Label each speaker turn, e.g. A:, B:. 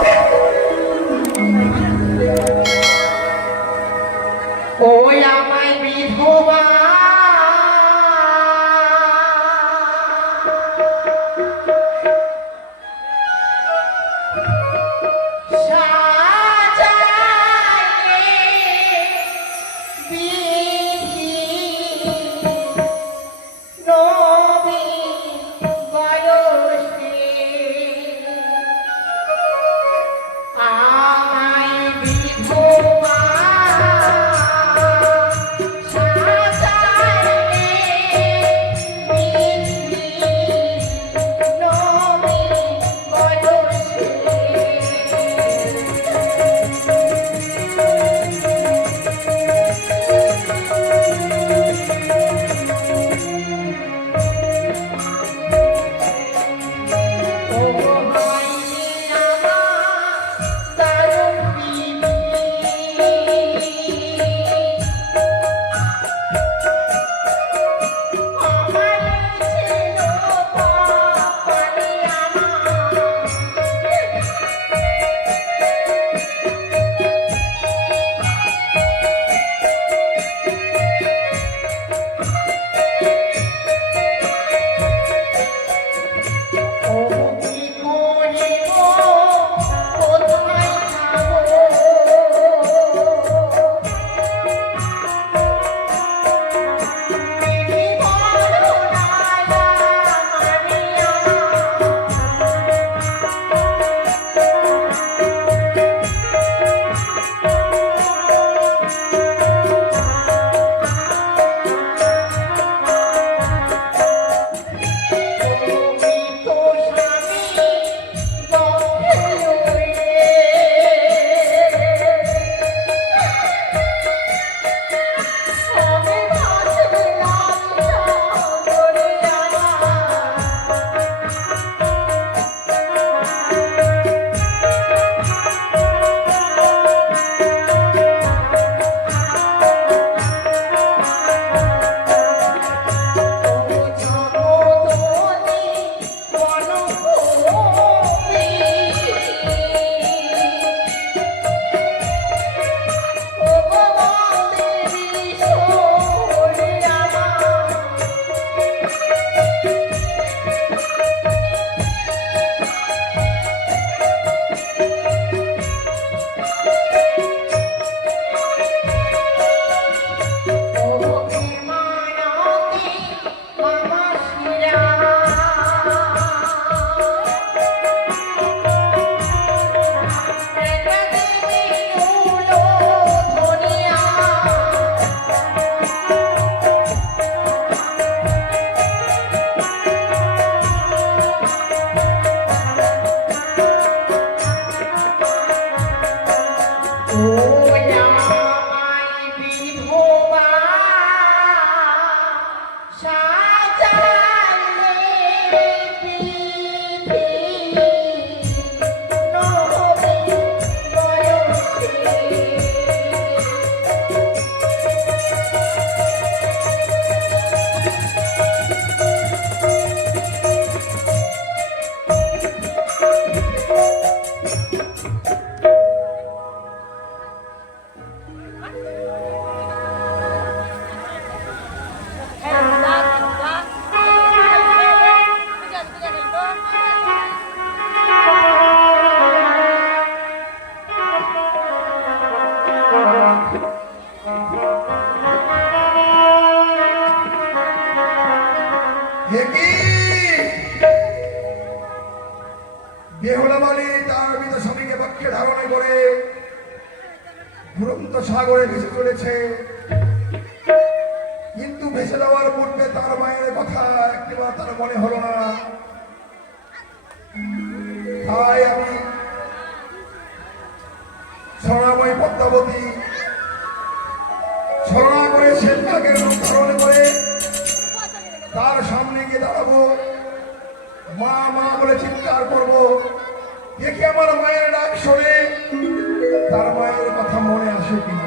A: Okay. Behula তার মৃত ধারণা করে দুরন্ত সাগরে ভেসে চলেছে। কিন্তু ভেসে যাওয়ার পূর্বে তার মায়ের কথা একটিবার তার মনে হলো না। তাই আমি স্বর্ণাময় পদ্মাবতী। স্মরণা করে সে রূপ ধারণ দাঁড়াবো। মা মা বলে চিৎকার করব। দেখি আমার মায়ের ডাক শোনে তার মায়ের কথা মনে আসে কিনা।